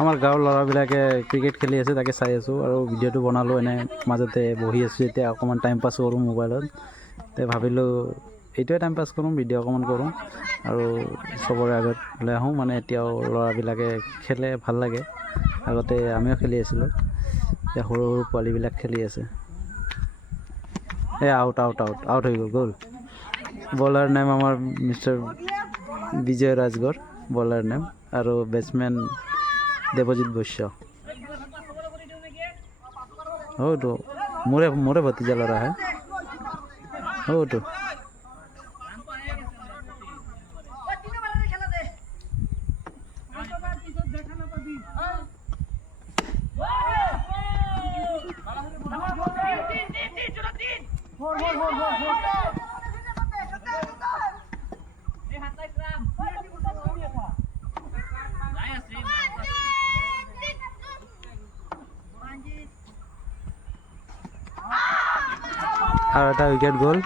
আমাৰ গাঁৱৰ ল'ৰাবিলাকে ক্ৰিকেট খেলি আছে, তাকে চাই আছোঁ আৰু ভিডিঅ'টো বনালোঁ। এনে মাজতে বহি আছোঁ, এতিয়া অকণমান টাইম পাছ কৰোঁ মোবাইলত। তে ভাবিলোঁ এইটোৱে টাইম পাছ কৰোঁ, ভিডিঅ' অকণমান কৰোঁ আৰু চবৰে আগত লৈ আহোঁ। মানে এতিয়াও ল'ৰাবিলাকে খেলে, ভাল লাগে। আগতে আমিও খেলি আছিলোঁ, এতিয়া সৰু সৰু পোৱালীবিলাক খেলি আছে। আউট আউট আউট আউট হৈ গ'ল। বলাৰ নেম আমাৰ মিষ্টাৰ বিজয় ৰাজগড়, বলাৰ নেম, আৰু বেটছমেন দেৱজিৎ বৈশ্য। হয়তো মোৰে ভতিজা ল'ৰা হে। হয়তো আৰু এটা উইকেট গ'ল।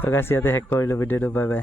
তো গাইছ, ইয়াতে শেষ কৰিলোঁ ভিডিঅ'টো। Bye bye.